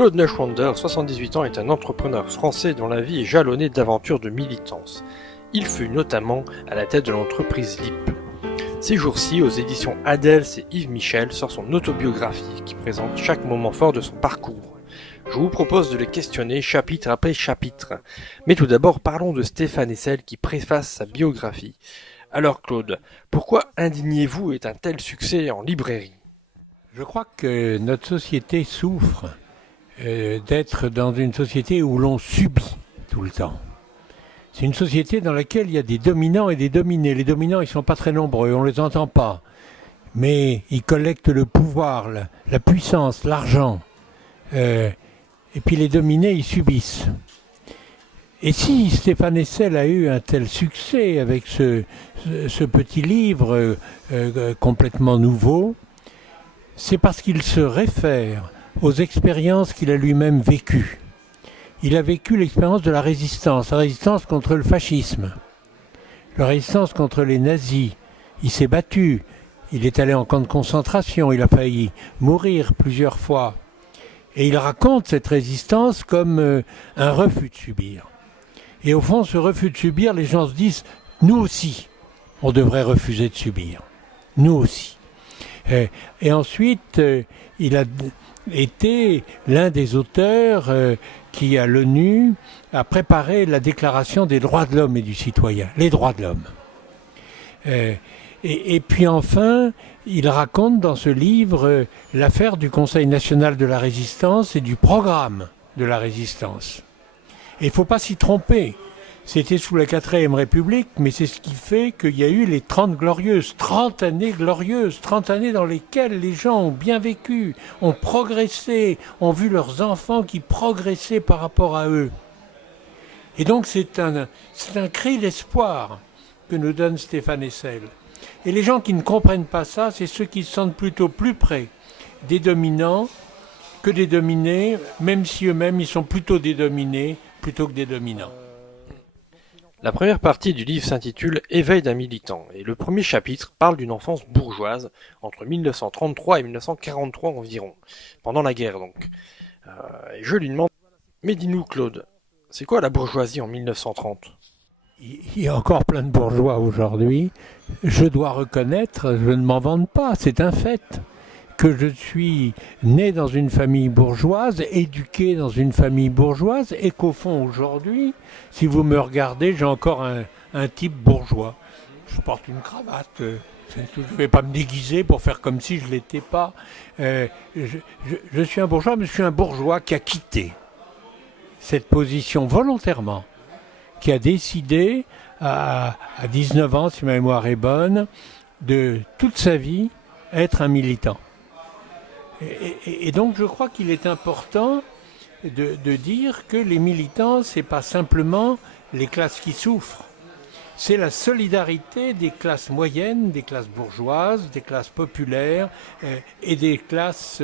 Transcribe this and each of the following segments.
Claude Neuschwander, 78 ans, est un entrepreneur français dont la vie est jalonnée d'aventures de militance. Il fut notamment à la tête de l'entreprise LIP. Ces jours-ci, aux éditions Adels et Yves Michel, sort son autobiographie qui présente chaque moment fort de son parcours. Je vous propose de le questionner chapitre après chapitre. Mais tout d'abord, parlons de Stéphane Hessel qui préface sa biographie. Alors Claude, pourquoi Indignez-vous est un tel succès en librairie ? Je crois que notre société souffre d'être dans une société où l'on subit tout le temps. C'est une société dans laquelle il y a des dominants et des dominés. Les dominants, ils ne sont pas très nombreux, on ne les entend pas. Mais ils collectent le pouvoir, la puissance, l'argent. Et puis les dominés, ils subissent. Et si Stéphane Hessel a eu un tel succès avec ce petit livre complètement nouveau, c'est parce qu'il se réfère aux expériences qu'il a lui-même vécues. Il a vécu l'expérience de la résistance contre le fascisme, la résistance contre les nazis. Il s'est battu, il est allé en camp de concentration, il a failli mourir plusieurs fois. Et il raconte cette résistance comme un refus de subir. Et au fond, ce refus de subir, les gens se disent, nous aussi, on devrait refuser de subir. Nous aussi. Et ensuite, il a été l'un des auteurs qui, à l'ONU, a préparé la déclaration des droits de l'homme et du citoyen, les droits de l'homme. Et puis enfin, il raconte dans ce livre l'affaire du Conseil national de la résistance et du programme de la résistance. Et il ne faut pas s'y tromper. C'était sous la 4e République, mais c'est ce qui fait qu'il y a eu les 30 glorieuses, 30 années glorieuses, 30 années dans lesquelles les gens ont bien vécu, ont progressé, ont vu leurs enfants qui progressaient par rapport à eux. Et donc c'est un cri d'espoir que nous donne Stéphane Hessel. Et les gens qui ne comprennent pas ça, c'est ceux qui se sentent plutôt plus près des dominants que des dominés, même si eux-mêmes ils sont plutôt des dominés plutôt que des dominants. La première partie du livre s'intitule « Éveil d'un militant » et le premier chapitre parle d'une enfance bourgeoise entre 1933 et 1943 environ, pendant la guerre donc. Et je lui demande « Mais dis-nous Claude, c'est quoi la bourgeoisie en 1930 ?» Il y a encore plein de bourgeois aujourd'hui. Je dois reconnaître, je ne m'en vante pas, c'est un fait, que je suis né dans une famille bourgeoise, éduqué dans une famille bourgeoise, et qu'au fond aujourd'hui, si vous me regardez, j'ai encore un type bourgeois. Je porte une cravate, je ne vais pas me déguiser pour faire comme si je ne l'étais pas. Je suis un bourgeois, mais je suis un bourgeois qui a quitté cette position volontairement, qui a décidé à 19 ans, si ma mémoire est bonne, de toute sa vie être un militant. Et donc je crois qu'il est important de dire que les militants, ce n'est pas simplement les classes qui souffrent. C'est la solidarité des classes moyennes, des classes bourgeoises, des classes populaires et des classes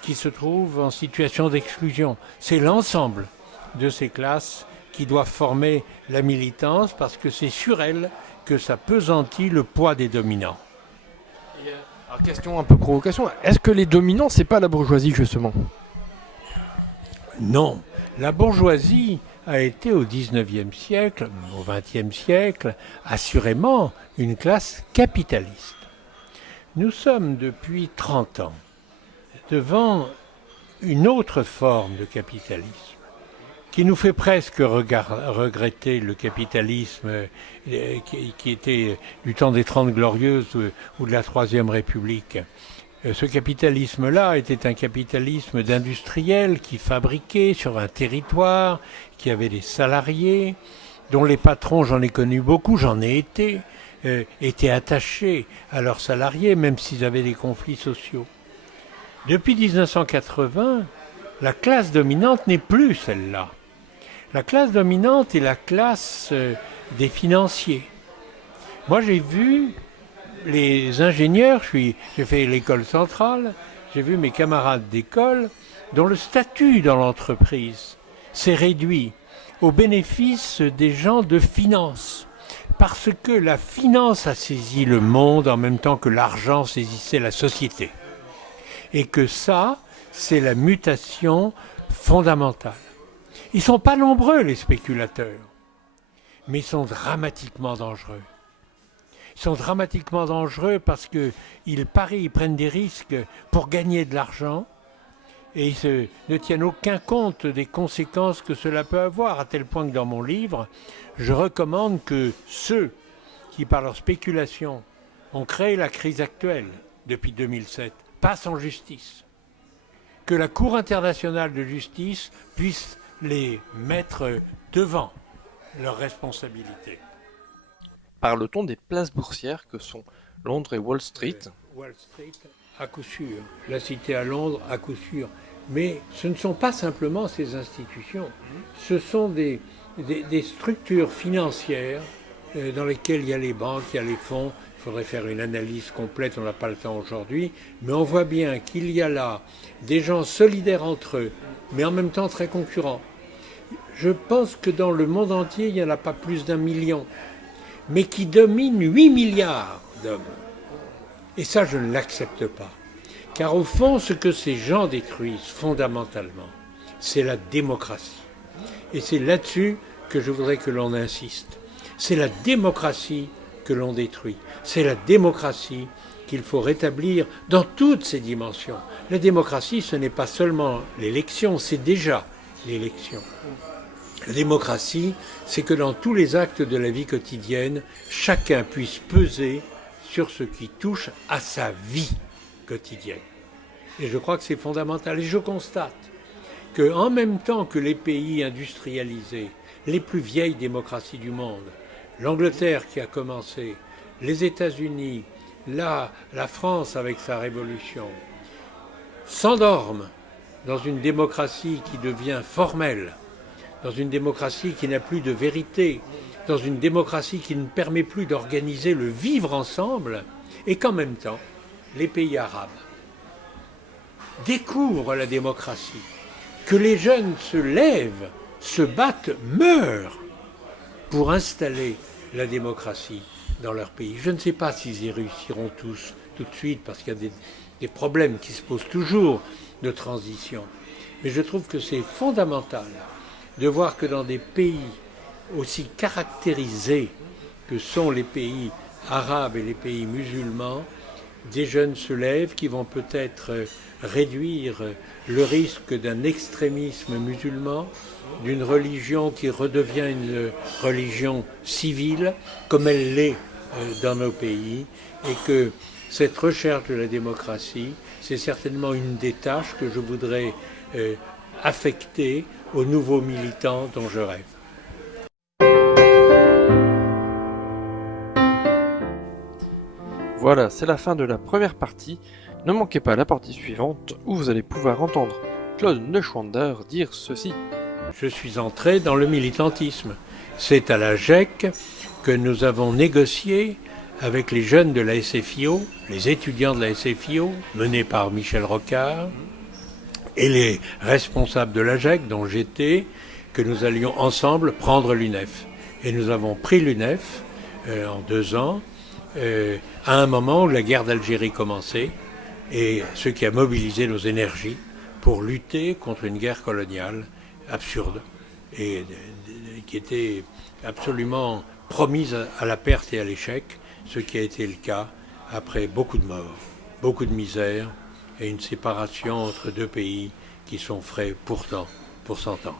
qui se trouvent en situation d'exclusion. C'est l'ensemble de ces classes qui doivent former la militance parce que c'est sur elles que ça pesantit le poids des dominants. Alors, question un peu provocation, est-ce que les dominants, c'est pas la bourgeoisie justement ? Non, la bourgeoisie a été au XIXe siècle, au XXe siècle, assurément une classe capitaliste. Nous sommes depuis 30 ans devant une autre forme de capitalisme qui nous fait presque regretter le capitalisme qui était du temps des 30 glorieuses ou de la Troisième République. Ce capitalisme-là était un capitalisme d'industriels qui fabriquaient sur un territoire, qui avait des salariés, dont les patrons, j'en ai connu beaucoup, j'en ai été, étaient attachés à leurs salariés, même s'ils avaient des conflits sociaux. Depuis 1980, la classe dominante n'est plus celle-là. La classe dominante est la classe des financiers. Moi, j'ai vu les ingénieurs, j'ai fait l'école centrale, j'ai vu mes camarades d'école dont le statut dans l'entreprise s'est réduit au bénéfice des gens de finance. Parce que la finance a saisi le monde en même temps que l'argent saisissait la société. Et que ça, c'est la mutation fondamentale. Ils ne sont pas nombreux, les spéculateurs, mais ils sont dramatiquement dangereux. Ils sont dramatiquement dangereux parce qu'ils parient, ils prennent des risques pour gagner de l'argent et ils ne tiennent aucun compte des conséquences que cela peut avoir, à tel point que dans mon livre, je recommande que ceux qui, par leur spéculation, ont créé la crise actuelle depuis 2007, passent en justice. Que la Cour internationale de justice puisse les mettre devant leurs responsabilités. Parle-t-on des places boursières que sont Londres et Wall Street? Wall Street, à coup sûr. La cité à Londres, à coup sûr. Mais ce ne sont pas simplement ces institutions. Ce sont des structures financières dans lesquelles il y a les banques, il y a les fonds. Il faudrait faire une analyse complète, on n'a pas le temps aujourd'hui. Mais on voit bien qu'il y a là des gens solidaires entre eux, mais en même temps très concurrents. Je pense que dans le monde entier, il n'y en a pas plus d'1 million, mais qui dominent 8 milliards d'hommes. Et ça, je ne l'accepte pas. Car au fond, ce que ces gens détruisent fondamentalement, c'est la démocratie. Et c'est là-dessus que je voudrais que l'on insiste. C'est la démocratie que l'on détruit. C'est la démocratie qu'il faut rétablir dans toutes ses dimensions. La démocratie, ce n'est pas seulement l'élection, c'est déjà l'élection. La démocratie, c'est que dans tous les actes de la vie quotidienne, chacun puisse peser sur ce qui touche à sa vie quotidienne. Et je crois que c'est fondamental. Et je constate qu'en même temps que les pays industrialisés, les plus vieilles démocraties du monde, l'Angleterre qui a commencé, les États-Unis, la France avec sa révolution, s'endorment dans une démocratie qui devient formelle, dans une démocratie qui n'a plus de vérité, dans une démocratie qui ne permet plus d'organiser le vivre ensemble, et qu'en même temps, les pays arabes découvrent la démocratie, que les jeunes se lèvent, se battent, meurent pour installer la démocratie dans leur pays. Je ne sais pas s'ils y réussiront tous tout de suite, parce qu'il y a des problèmes qui se posent toujours de transition. Mais je trouve que c'est fondamental de voir que dans des pays aussi caractérisés que sont les pays arabes et les pays musulmans, des jeunes se lèvent qui vont peut-être réduire le risque d'un extrémisme musulman, d'une religion qui redevient une religion civile, comme elle l'est dans nos pays, et que cette recherche de la démocratie, c'est certainement une des tâches que je voudrais affecter aux nouveaux militants dont je rêve. Voilà, c'est la fin de la première partie. Ne manquez pas la partie suivante où vous allez pouvoir entendre Claude Neuschwander dire ceci. Je suis entré dans le militantisme. C'est à la GEC que nous avons négocié avec les jeunes de la SFIO, les étudiants de la SFIO, menés par Michel Rocard, et les responsables de la GEC, dont j'étais, que nous allions ensemble prendre l'UNEF. Et nous avons pris l'UNEF en 2 ans, à un moment où la guerre d'Algérie commençait, et ce qui a mobilisé nos énergies pour lutter contre une guerre coloniale absurde et qui était absolument promise à la perte et à l'échec, ce qui a été le cas après beaucoup de morts, beaucoup de misère et une séparation entre 2 pays qui sont frais pourtant pour s'entendre.